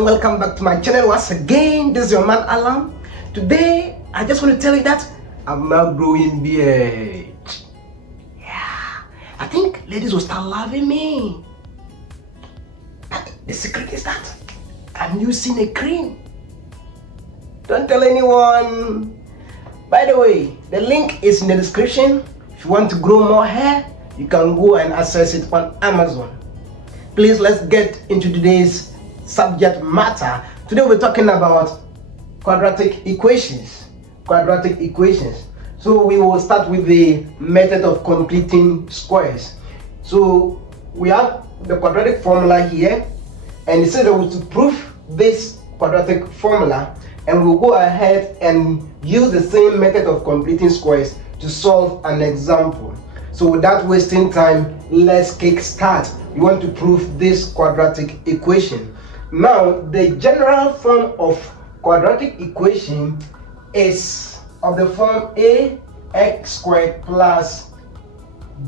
and welcome back to my channel once again. This is your man Alan. Today I just want to tell you that I'm now growing beard. Yeah, I think ladies will start loving me. But the secret is that I'm using a cream. Don't tell anyone. By the way, the link is in the description. If you want to grow more hair, you can go and access it on Amazon. Please, let's get into today's subject matter. Today we're talking about quadratic equations. Quadratic equations. So we will start with the method of completing squares. So we have the quadratic formula here, and it says that we to prove this quadratic formula, and we'll go ahead and use the same method of completing squares to solve an example. So without wasting time, let's kick start. We want to prove this quadratic equation. Now, the general form of quadratic equation is of the form ax squared plus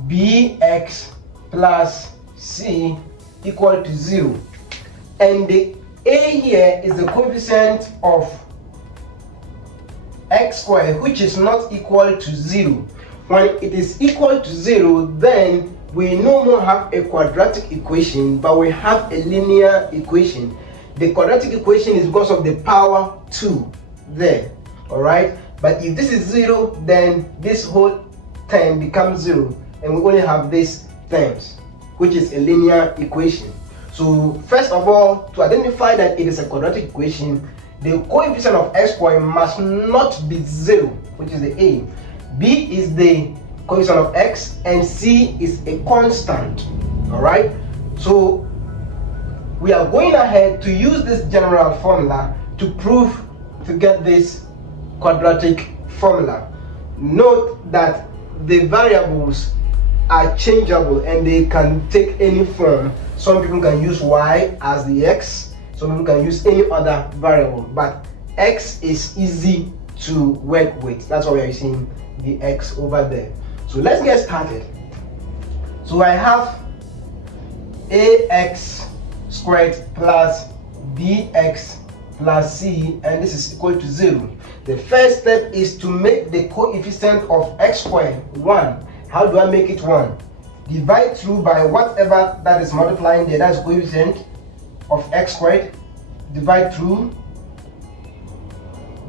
bx plus c equal to 0. And the a here is the coefficient of x squared, which is not equal to 0. When it is equal to 0, then we no more have a quadratic equation, but we have a linear equation. The quadratic equation is because of the power 2 there, alright? But if this is 0, then this whole term becomes 0, and we only have these terms, which is a linear equation. So first of all, to identify that it is a quadratic equation, the coefficient of x squared must not be 0, which is the a. B is the coefficient of x, and c is a constant. Alright, so we are going ahead to use this general formula to get this quadratic formula. Note that the variables are changeable and they can take any form. Some people can use y as the x, some people can use any other variable, but x is easy to work with. That's why we are using the x over there. So let's get started. So I have ax squared plus bx plus c, and this is equal to 0. The first step is to make the coefficient of x squared 1. How do I make it 1? Divide through by whatever that is multiplying there, that's coefficient of x squared. Divide through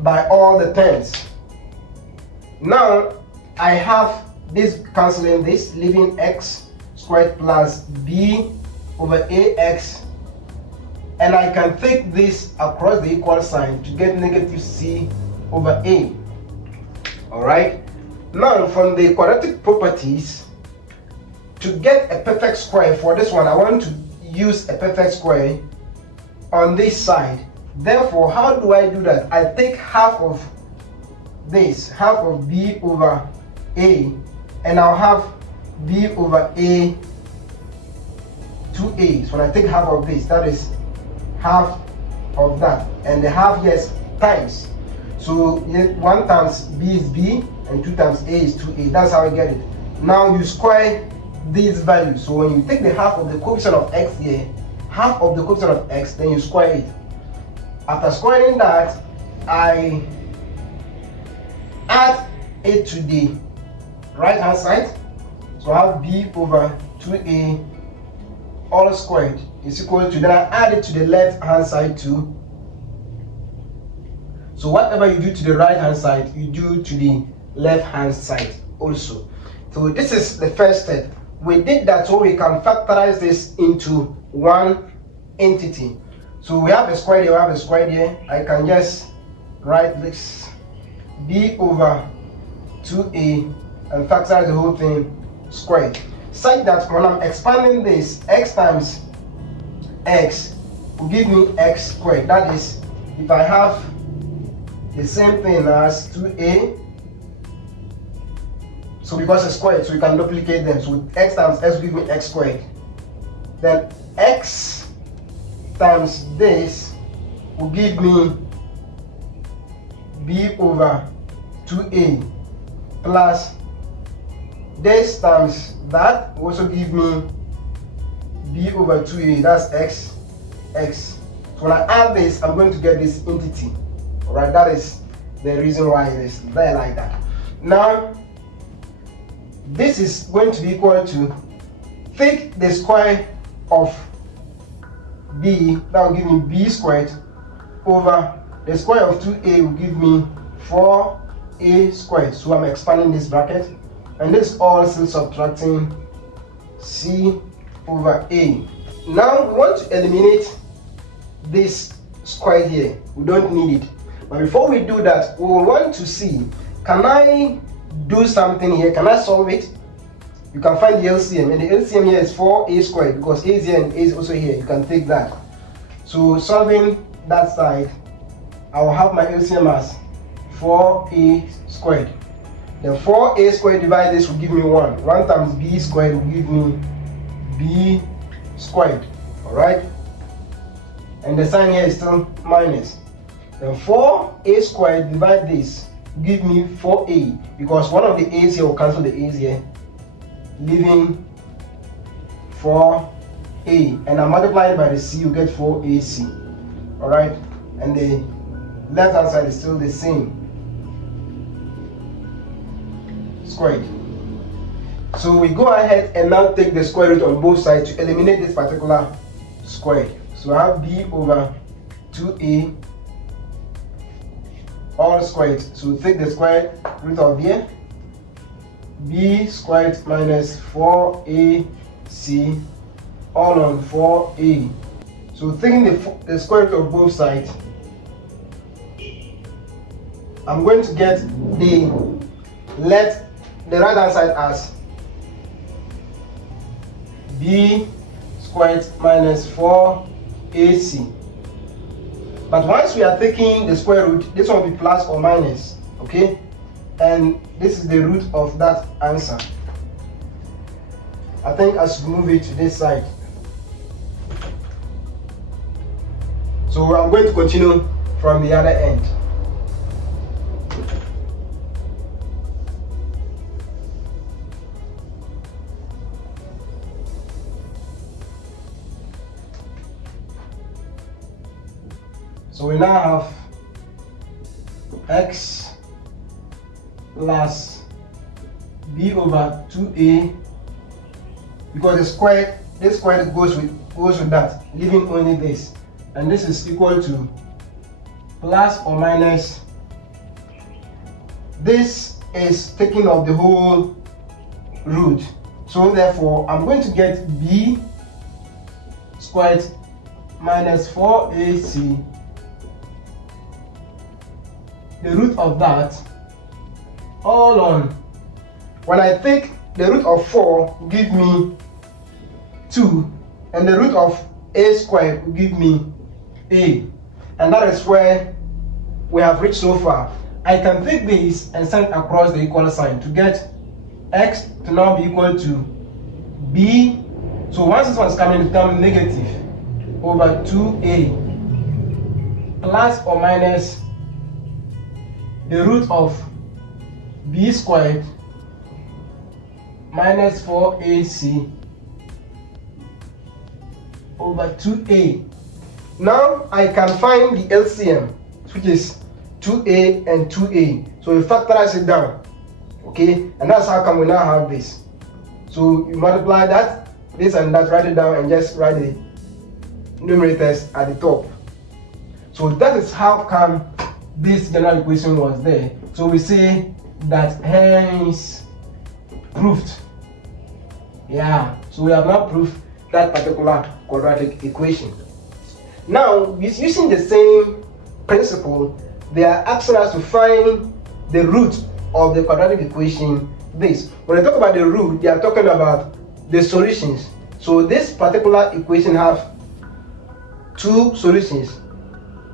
by all the terms. Now I have this cancelling this, leaving x squared plus b over ax, and I can take this across the equal sign to get negative c over a. Alright, now from the quadratic properties, to get a perfect square for this one, I want to use a perfect square on this side. Therefore, how do I do that? I take half of this, half of b over a, and I'll have b over a 2a. So when I take half of this, that is half of that, and the half here is times. So 1 times b is b, and 2 times a is 2a. That's how I get it. Now you square these values. So when you take the half of the coefficient of x here, half of the coefficient of x, then you square it. After squaring that, I add it to the right hand side. So I have b over 2a all squared is equal to, then I add it to the left hand side too. So whatever you do to the right hand side, you do to the left hand side also. So this is the first step. We did that so we can factorize this into one entity. So we have a square here, we have a square here. I can just write this b over 2a and factorize the whole thing squared, such that when I'm expanding this, x times x will give me x squared. That is, if I have the same thing as 2a, so because it's squared, so you can duplicate them. So x times x will give me x squared. Then x times this will give me b over 2a plus this times that will also give me b over 2a, that's x So when I add this, I'm going to get this entity. Alright, that is the reason why it is there like that. Now, this is going to be equal to, take the square of b, that will give me b squared, over the square of 2a will give me 4a squared. So I'm expanding this bracket, and this all still subtracting c over a. Now we want to eliminate this square here. We don't need it. But before we do that, we will want to see, can I do something here? Can I solve it? You can find the LCM, and the LCM here is 4a squared because a is here and a is also here. You can take that. So solving that side, I will have my LCM as 4a squared. Then 4a squared divided this will give me 1. 1 times b squared will give me b squared. Alright? And the sign here is still minus. Then 4a squared divide this give me 4a, because one of the a's here will cancel the a's here, leaving 4a, and I multiply it by the c, you get 4ac. Alright? And the left hand side is still the same, squared. So we go ahead and now take the square root on both sides to eliminate this particular square. So I have b over 2a all squared. So take the square root of here, b squared minus 4ac all on 4a. So taking the square root of both sides, I'm going to get the right hand side as b squared minus 4ac. But once we are taking the square root, this one will be plus or minus, okay? And this is the root of that answer. I think I should move it to this side. So I'm going to continue from the other end. So we now have x plus b over 2a, because this square goes with that, leaving only this, and this is equal to plus or minus. This is taking off the whole root, so therefore I'm going to get b squared minus 4ac, the root of that, all on, when I take the root of 4 will give me 2, and the root of a squared will give me a, and that is where we have reached so far. I can take this and send across the equal sign to get x to now be equal to b. So once this one is coming, it becomes negative over 2a plus or minus the root of b squared minus 4ac over 2a. Now I can find the LCM, which is 2a and 2a. So we factorize it down, okay? And that's how come we now have this. So you multiply that, this and that, write it down, and just write the numerators at the top. So that is how come this general equation was there. So we say that hence proved. Yeah, so we have now proved that particular quadratic equation. Now, using the same principle, they are asking us to find the root of the quadratic equation. This, when they talk about the root, they are talking about the solutions. So this particular equation have two solutions,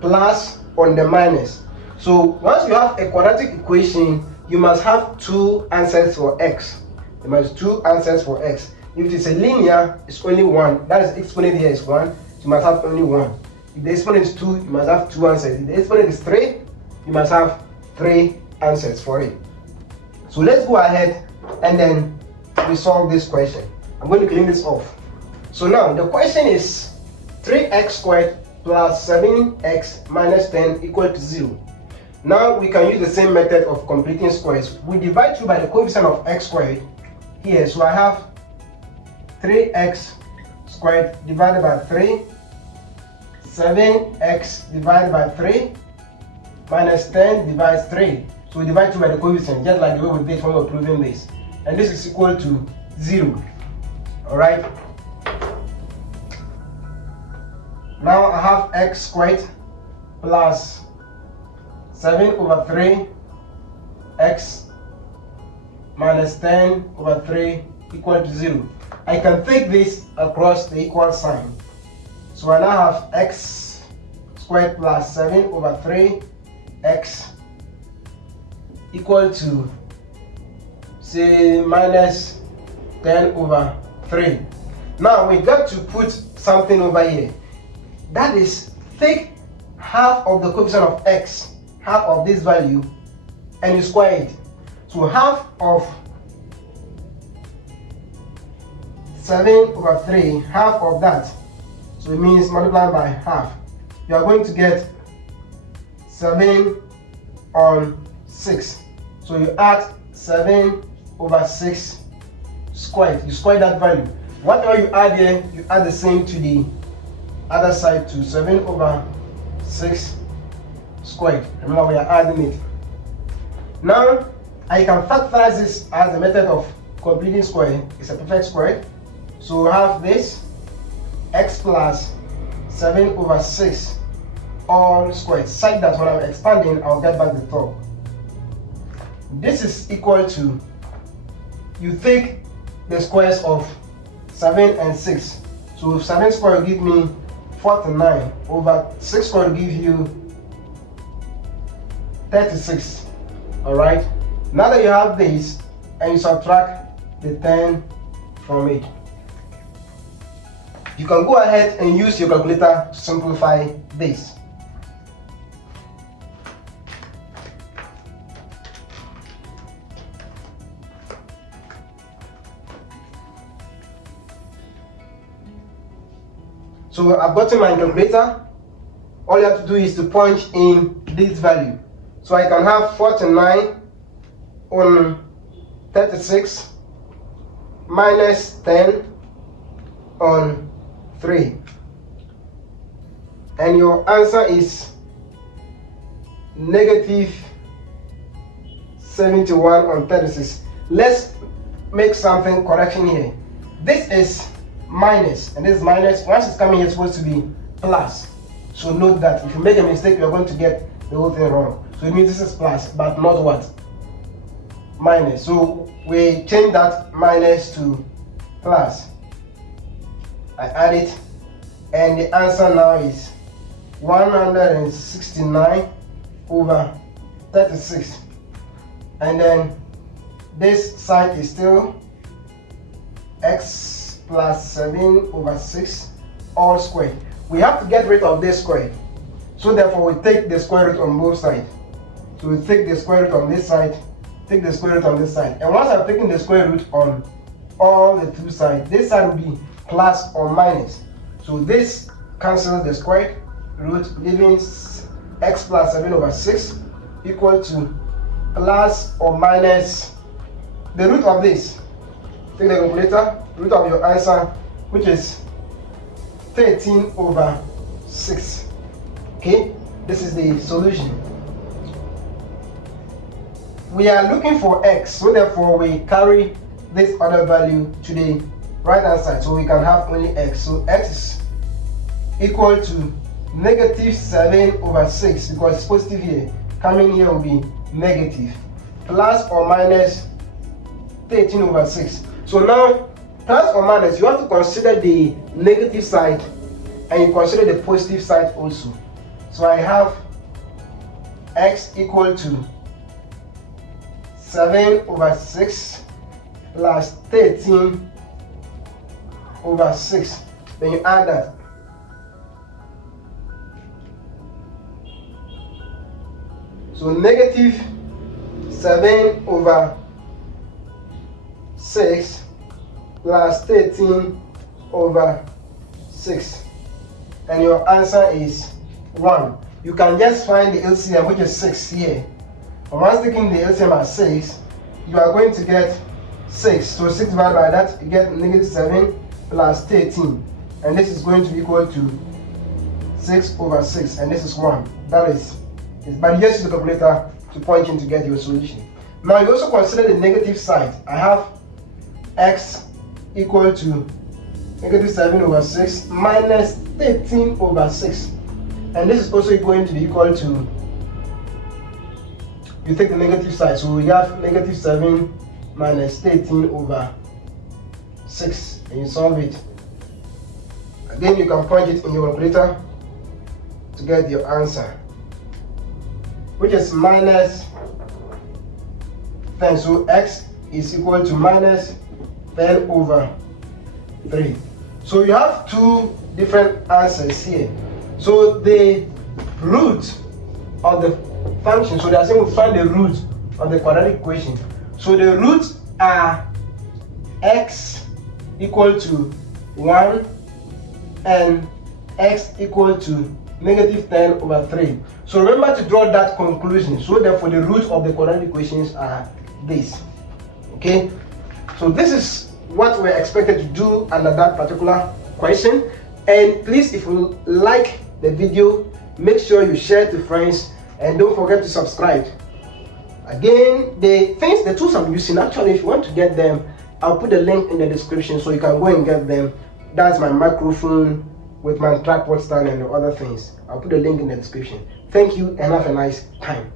plus on the minus. So once you have a quadratic equation, you must have two answers for x. You must have two answers for x. If it is a linear, it's only one. That is, exponent here is 1. You must have only one. If the exponent is 2, you must have two answers. If the exponent is 3, you must have 3 answers for it. So let's go ahead and then we solve this question. I'm going to clean this off. So now the question is 3x squared plus 7x minus 10 equal to 0. Now we can use the same method of completing squares. We divide through by the coefficient of x squared here. So I have 3x squared divided by 3, 7x divided by 3, minus 10 divides 3. So we divide through by the coefficient, just like the way we did when we were proving this. And this is equal to 0. Alright? Now I have x squared plus 7 over 3 x minus 10 over 3 equal to 0. I can take this across the equal sign. So I now have x squared plus 7 over 3 x equal to, say, minus 10 over 3. Now we got to put something over here. That is, take half of the coefficient of x, half of this value, and you square it. So half of 7 over 3, half of that, so it means multiplying by half. You are going to get 7 on 6. So you add 7 over 6 squared. You square that value. Whatever you add here, you add the same to the other side to 7 over 6 squared. Remember, we are adding it. Now, I can factorize this as a method of completing square. It's a perfect square. So we have this x plus 7 over 6 all squared, such that when I'm expanding, I'll get back the top. This is equal to, you take the squares of 7 and 6. So 7 squared will give me 49 over 6 squared will give you 36. Alright? Now that you have this, and you subtract the 10 from it, you can go ahead and use your calculator to simplify this. So I've gotten my calculator. All you have to do is to punch in this value. So I can have 49 on 36 minus 10 on 3. And your answer is negative 71 on 36. Let's make something correction here. This is minus, and this is minus. Once it's coming here, it's supposed to be plus. So note that if you make a mistake, you're going to get the whole thing wrong. So it means this is plus, but not what? Minus. So we change that minus to plus. I add it, and the answer now is 169 over 36. And then this side is still x plus 7 over 6 all squared. We have to get rid of this square. So therefore we take the square root on both sides. So we take the square root on this side, take the square root on this side. And once I've taken the square root on all the two sides, this side will be plus or minus. So this cancels the square root, leaving x plus 7 over 6 equal to plus or minus the root of this. Take the calculator, root of your answer, which is 13 over 6. Okay, this is the solution. We are looking for x, so therefore we carry this other value to the right hand side, so we can have only x. So x is equal to negative 7 over 6, because it's positive here. Coming here will be negative, plus or minus 13 over 6. So now, plus or minus, you have to consider the negative side and you consider the positive side also. So I have x equal to 7 over 6 plus 13 over 6. Then you add that. So negative 7 over 6 plus 13 over 6. and your answer is 1. You can just find the LCM, which is 6 here. And once taking the LCM at 6, you are going to get 6. So 6 divided by that, you get negative 7 plus 13. And this is going to be equal to 6 over 6. And this is 1. That is, but you just use the calculator to punch in to get your solution. Now you also consider the negative side. I have x equal to negative 7 over 6 minus 13 over 6. And this is also going to be equal to, you take the negative side, so we have negative 7 minus 13 over 6, and you solve it. Again, you can punch it in your calculator to get your answer, which is minus 10. So x is equal to minus 10 over 3. So you have two different answers here. So the root of the function, so they are saying we find the root of the quadratic equation. So the roots are x equal to 1 and x equal to negative 10 over 3. So remember to draw that conclusion. So therefore the root of the quadratic equations are this. Okay, so this is what we're expected to do under that particular question. And please, if you like the video, make sure you share it to friends, and don't forget to subscribe. Again, the tools I'm using, actually, if you want to get them, I'll put the link in the description so you can go and get them. That's my microphone with my tripod stand and the other things. I'll put the link in the description. Thank you and have a nice time.